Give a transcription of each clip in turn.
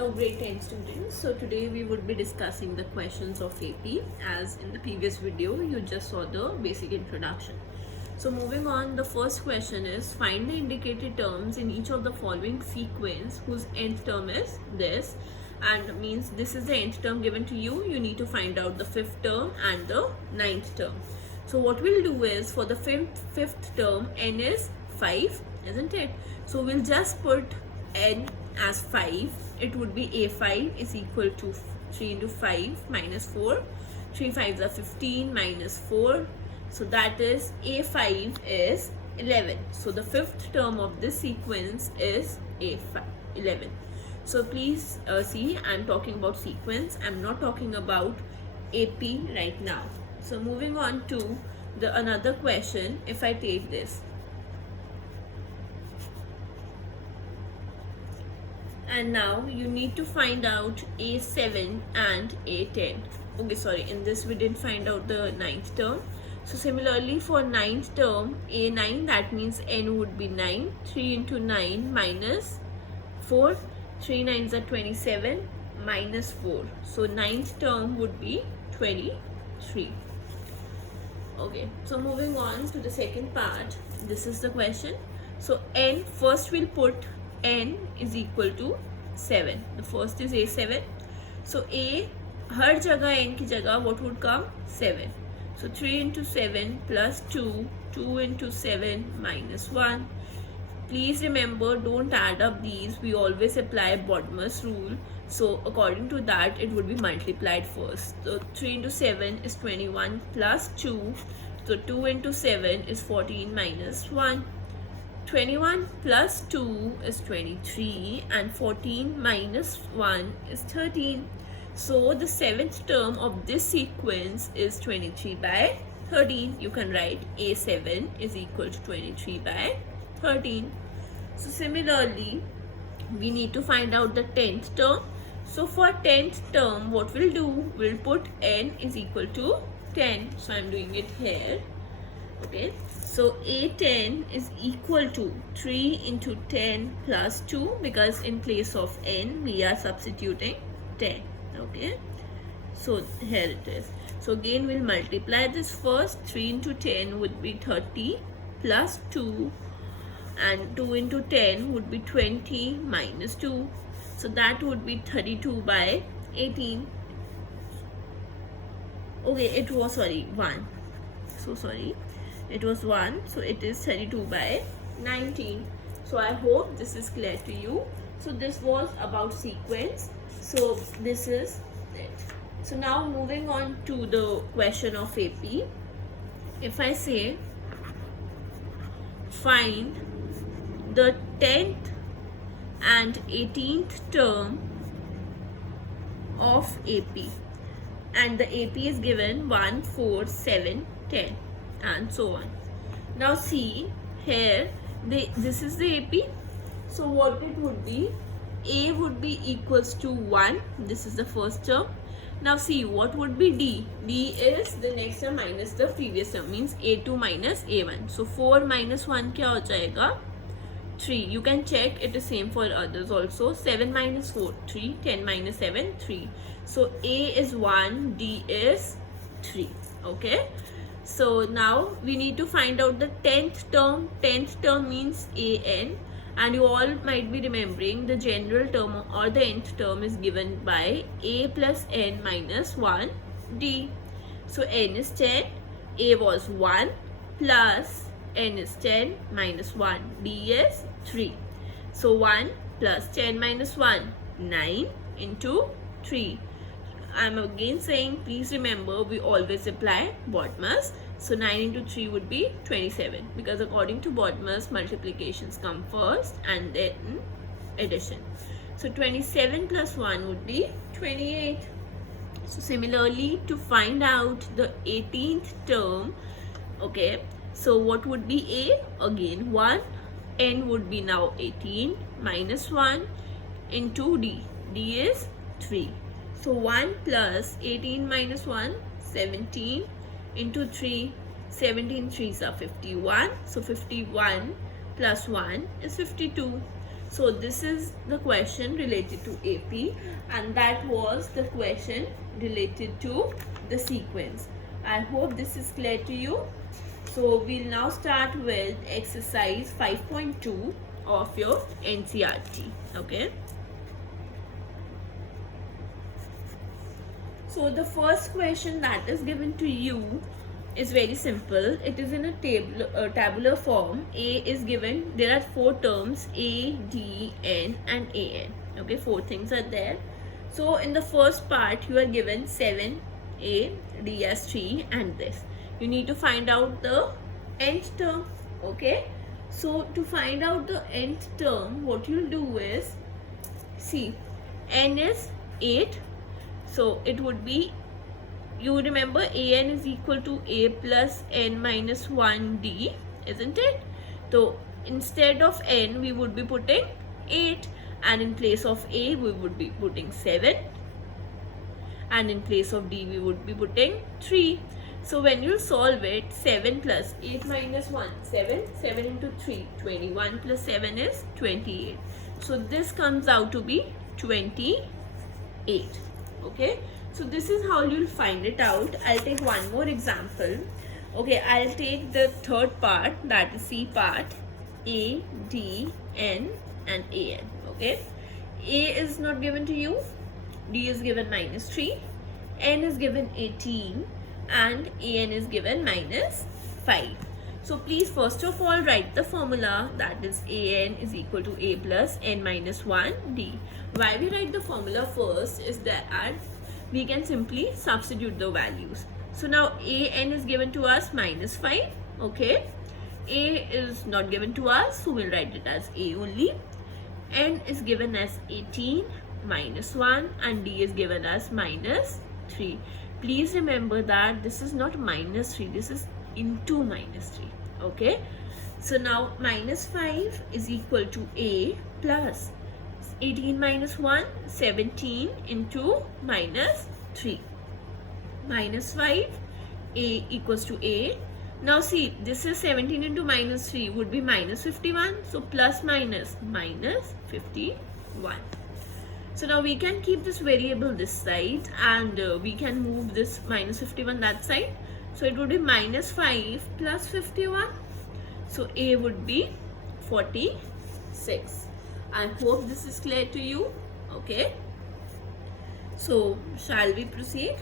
Hello grade 10 students. So today we would be discussing the questions of AP. As in the previous video you just saw the basic introduction. So moving on, the first question is find the indicated terms in each of the following sequence whose nth term is this, and means this is the nth term given to you. You need to find out the fifth term and the ninth term. So what we'll do is for the fifth term n is 5, isn't it? So we'll just put n as 5. It would be a5 is equal to 3 into 5 minus 4. 3 5s are 15 minus 4. So that is a5 is 11. So the fifth term of this sequence is a5 11. So please see, I'm talking about sequence. I'm not talking about AP right now. So moving on to the another question. If I take this, and now you need to find out a7 and a10. Okay, sorry, in this we didn't find out the ninth term. So similarly for ninth term, a9, that means n would be 9. 3 into 9 minus 4. 3 9s are 27 minus 4. So ninth term would be 23. Okay, so moving on to the second part. This is the question. So n, first we'll put n is equal to 7. The first is a7. So a, हर जगह n की जगह what would come? 7. So 3 into 7 plus 2. 2 into 7 minus 1. Please remember, don't add up these. We always apply Bodmer's rule. So according to that, it would be multiplied first. So 3 into 7 is 21 plus 2. So 2 into 7 is 14 minus 1. 21 plus 2 is 23 and 14 minus 1 is 13. So the seventh term of this sequence is 23 by 13. You can write a7 is equal to 23 by 13. So similarly, we need to find out the 10th term. So for 10th term, what we'll do, we'll put n is equal to 10. So I'm doing it here. Okay, so a10 is equal to 3 into 10 plus 2, because in place of n we are substituting 10. Okay, so here it is. So again we'll multiply this first. 3 into 10 would be 30 plus 2, and 2 into 10 would be 20 minus 2. So that would be 32 by 18. Okay, it was 1. So sorry, it was 1. So it is 32 by 19. So I hope this is clear to you. So this was about sequence. So this is it. So now moving on to the question of AP. If I say find the 10th and 18th term of AP, and the AP is given 1, 4, 7, 10 and so on. Now see here, this is the AP. So what it would be, A would be equals to 1. This is the first term. Now see, what would be D? D is the next term minus the previous term, means A2 minus A1. So 4 minus 1 क्या हो जाएगा? 3. You can check, it is same for others also. 7 minus 4, 3. 10 minus 7, 3. So A is 1, D is 3. Okay. So now we need to find out the 10th term. 10th term means an, and you all might be remembering the general term or the nth term is given by a plus n minus 1 d. So n is 10, a was 1 plus n is 10 minus 1, d is 3. So 1 plus 10 minus 1, 9 into 3. I'm again saying, please remember, we always apply Bodmer's. So 9 into 3 would be 27, because according to Bodmer's, multiplications come first and then addition. So 27 plus 1 would be 28. So similarly, to find out the 18th term, okay, so what would be A? Again 1. N would be now 18 minus 1 into D. D is 3. So 1 plus 18 minus 1, 17 into 3. 17 3s are 51. So 51 plus 1 is 52. So this is the question related to AP, and that was the question related to the sequence. I hope this is clear to you. So we'll now start with exercise 5.2 of your NCERT. Okay. So the first question that is given to you is very simple. It is in a tabular form. A is given. There are 4 terms: A, D, N, and AN. Okay, 4 things are there. So in the first part, you are given 7, A, D as 3, and this. You need to find out the nth term. Okay. So to find out the nth term, what you'll do is, see, N is 8. So it would be, you remember AN is equal to A plus N minus 1D, isn't it? So instead of N, we would be putting 8, and in place of A, we would be putting 7, and in place of D, we would be putting 3. So when you solve it, 7 plus 8 minus 1, 7, 7 into 3, 21 plus 7 is 28. So this comes out to be 28. Okay, so this is how you'll find it out. I'll take one more example. Okay, I'll take the third part, that is C part, A, D, N, and AN. Okay, A is not given to you, D is given minus 3, N is given 18, and AN is given minus 5. So please first of all write the formula, that is AN is equal to A plus N minus 1D. Why we write the formula first is that we can simply substitute the values. So now AN is given to us minus 5. Okay, A is not given to us, so we'll write it as A only. N is given as 18 minus 1, and D is given as minus 3. Please remember that this is not minus 3, this is into minus 3. Okay, so now minus 5 is equal to A plus 18 minus 1, 17 into minus 3. Minus 5, A equals to A. Now see, this is 17 into minus 3 would be minus 51. So plus minus, minus 51. So now we can keep this variable this side, and we can move this minus 51 that side. So it would be minus 5 plus 51. So A would be 46. I hope this is clear to you. Okay. So shall we proceed?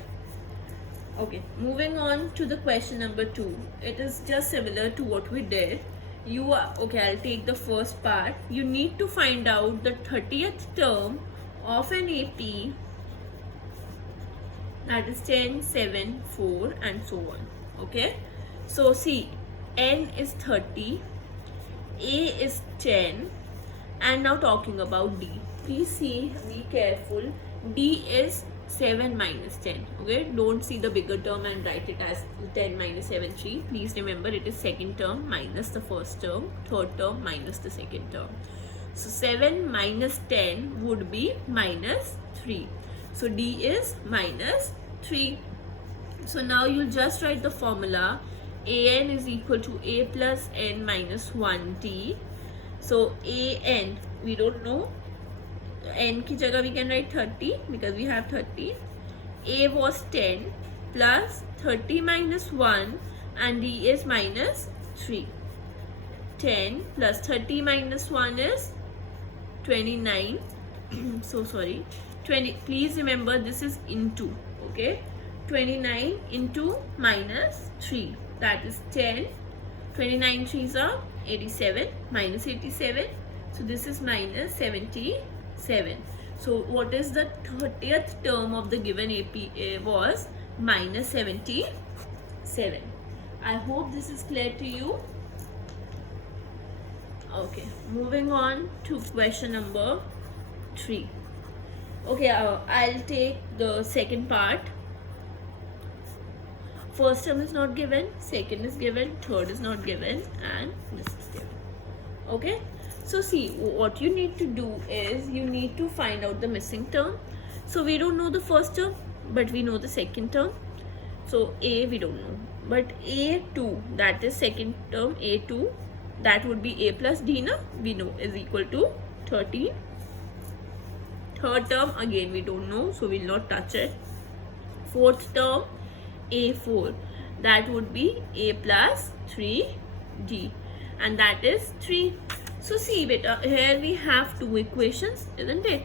Okay. Moving on to the question number 2. It is just similar to what we did. Okay, I'll take the first part. You need to find out the 30th term of an AP, that is 10, 7, 4, and so on. Okay. So see, N is 30, A is 10, and now talking about D. Please see, be careful. D is 7 minus 10. Okay, don't see the bigger term and write it as 10 minus 7, 3. Please remember it is second term minus the first term, third term minus the second term. So 7 minus 10 would be minus 3. So D is minus 3. So now you'll just write the formula. AN is equal to A plus N minus 1D. So AN, we don't know. N ki jagah we can write 30 because we have 30. A was 10 plus 30 minus 1, and D is minus 3. 10 plus 30 minus 1 is 29. So sorry, 20. Please remember this is into. Okay, 29 into minus 3, that is 10. 29 3s are 87, minus 87. So this is minus 77. So what is the 30th term of the given AP was minus 77. I hope this is clear to you. Okay, moving on to question number 3. Okay, I'll take the second part. First term is not given, second is given, third is not given, and this is given. Okay, so see, what you need to do is you need to find out the missing term. So we don't know the first term, but we know the second term. So A we don't know, but A2, that is second term, A2, that would be A plus D, na? We know is equal to 13. Third term, again we don't know, so we'll not touch it. Fourth term, a4, that would be a plus 3d, and that is 3. So see beta, here we have two equations, isn't it?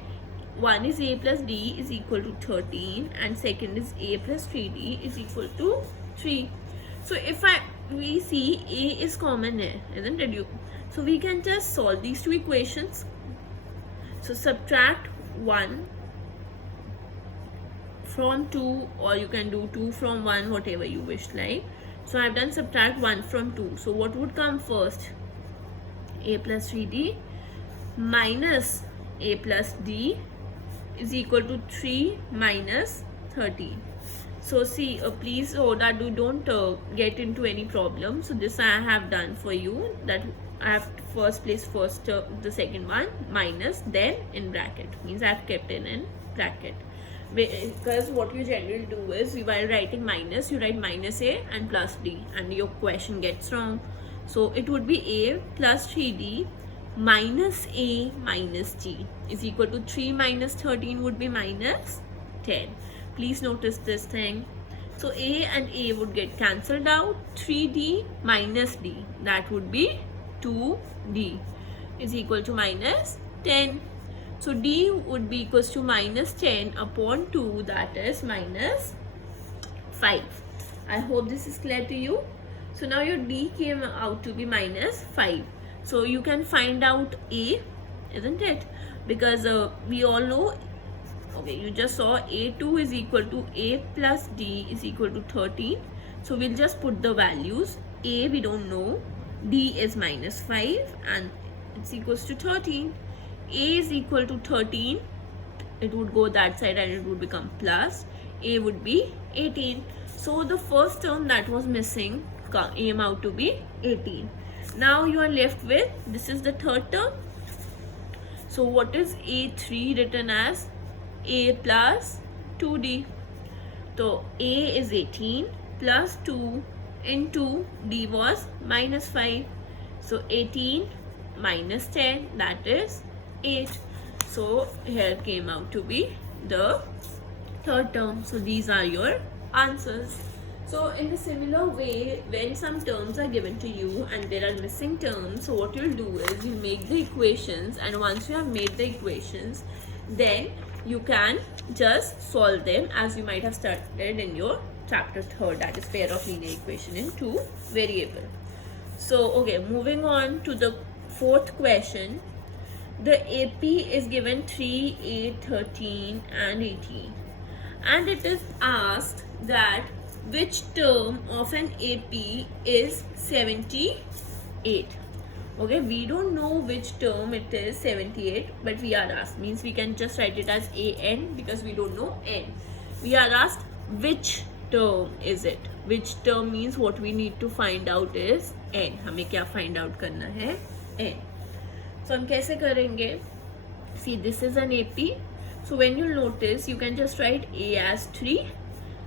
One is a plus d is equal to 13, and second is a plus 3d is equal to 3. So if we see a is common here, isn't it? So we can just solve these two equations. So subtract 1 from 2, or you can do 2 from 1, whatever you wish like. So I've done subtract 1 from 2. So what would come first? A plus 3d minus a plus d is equal to 3 minus 13. So see, please so that you don't get into any problem. So this I have done for you, that I have first place first the second one minus, then in bracket, means I have kept it in bracket. Because what you generally do is, while writing minus, you write minus a and plus d, and your question gets wrong. So it would be a plus 3d minus a minus d is equal to 3 minus 13 would be minus 10. Please notice this thing. So a and a would get cancelled out. 3d minus d, that would be 2d, is equal to minus 10. So d would be equals to minus 10 upon 2, that is minus 5. I hope this is clear to you. So now your d came out to be minus 5. So you can find out a, isn't it? Because we all know, okay, you just saw a2 is equal to a plus d is equal to 13. So we'll just put the values. A we don't know, d is minus 5, and it's equals to 13. A is equal to 13, it would go that side and it would become plus. A would be 18. So the first term that was missing came out to be 18. Now you are left with, this is the third term. So what is a3 written as? A plus 2d. So a is 18 plus 2 into d was minus 5. So 18 minus 10, that is 8. So here came out to be the third term. So these are your answers. So in a similar way, when some terms are given to you and there are missing terms, so what you'll do is you make the equations, and once you have made the equations, then you can just solve them as you might have started in your chapter 3rd, that is pair of linear equation in 2 variable. So okay, moving on to the fourth question. The AP is given 3, 8, 13 and 18, and it is asked that which term of an AP is 78. Okay, we don't know which term it is 78, but we are asked, means we can just write it as an because we don't know n. We are asked which term is it. Which term means what we need to find out is n. हमें क्या find out करना है? n. So हम कैसे करेंगे? See, this is an AP. So when you notice, you can just write a as 3.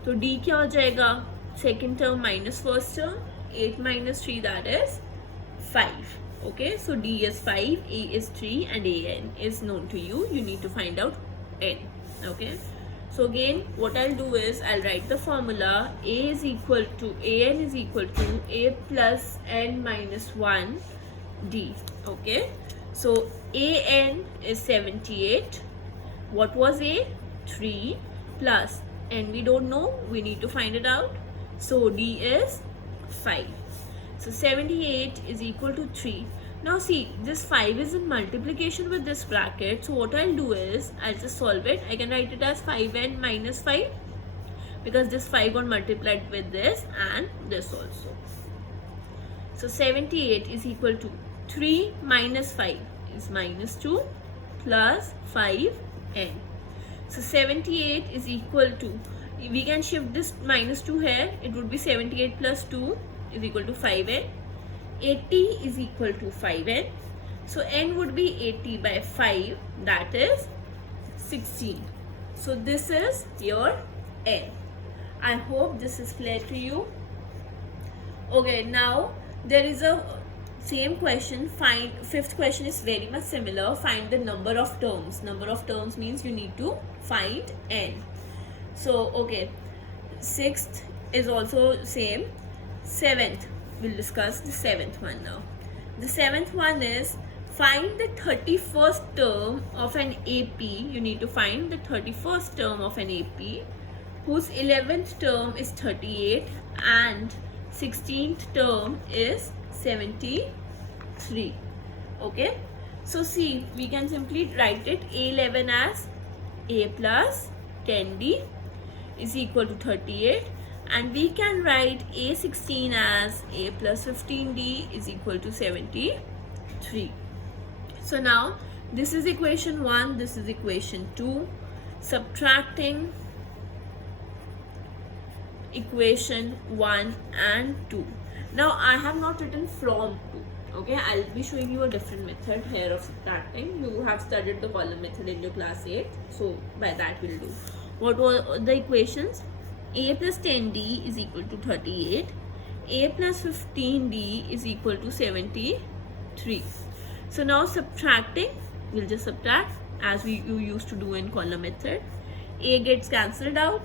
तो d क्या हो जाएगा? Second term minus first term. 8 minus 3, that is 5. Okay, so d is 5, a is 3, and an is known to you. You need to find out n. Okay, so again what I'll do is I'll write the formula. A is equal to, an is equal to a plus n minus 1 d. Okay, so an is 78. What was a? 3 plus n we don't know, we need to find it out. So d is 5. So 78 is equal to 3. Now see, this 5 is in multiplication with this bracket. So what I'll do is I'll just solve it. I can write it as 5n minus 5 because this 5 got multiplied with this and this also. So 78 is equal to 3 minus 5 is minus 2 plus 5n. So 78 is equal to, we can shift this minus 2 here, it would be 78 plus 2 is equal to 5n. 80 is equal to 5n. So n would be 80 by 5, that is 16. So this is your n. I hope this is clear to you. Okay, now there is a same question, find fifth question is very much similar. Find the number of terms. Number of terms means you need to find n. So okay, sixth is also same. Seventh, we'll discuss the seventh one now. The seventh one is find the 31st term of an AP. You need to find the 31st term of an AP whose 11th term is 38 and 16th term is 73. Okay, so see, we can simply write it A11 as A plus 10D is equal to 38, and we can write A16 as A plus 15D is equal to 73. So now this is equation 1, this is equation 2. Subtracting equation 1 and 2. Now I have not written from 2. Okay, I'll be showing you a different method here of subtracting. You have studied the column method in your class 8, so by that we'll do. What were the equations? A plus 10D is equal to 38. A plus 15D is equal to 73. So now subtracting, we'll just subtract as you used to do in column method. A gets cancelled out.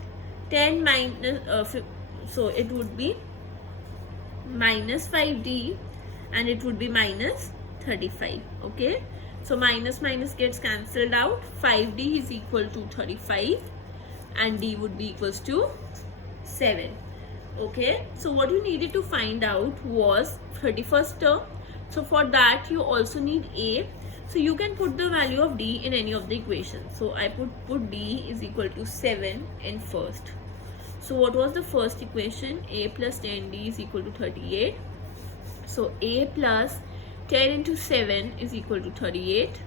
10 minus, so it would be minus 5D and it would be minus 35. Okay, so minus minus gets cancelled out. 5D is equal to 35 and D would be equals to 7. Okay, so what you needed to find out was 31st term. So for that you also need A. So you can put the value of D in any of the equations. So I put D is equal to 7 in first. So what was the first equation? A plus 10D is equal to 38. So A plus 10 into 7 is equal to 38.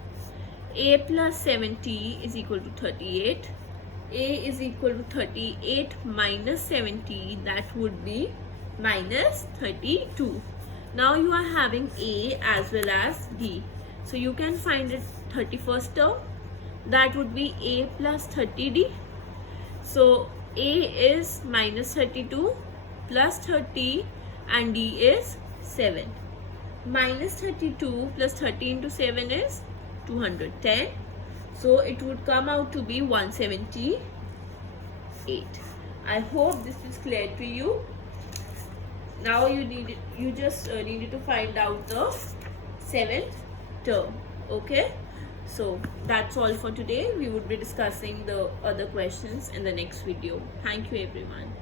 A plus 70 is equal to 38. A is equal to 38 minus 70, that would be minus 32. Now you are having A as well as D. So you can find it 31st term, that would be A plus 30D. So A is minus 32 plus 30 and D is 7. Minus 32 plus 30 into 7 is 210. So it would come out to be 178. I hope this is clear to you. Now you just needed to find out the 7th term. Okay, so that's all for today. We would be discussing the other questions in the next video. Thank you everyone.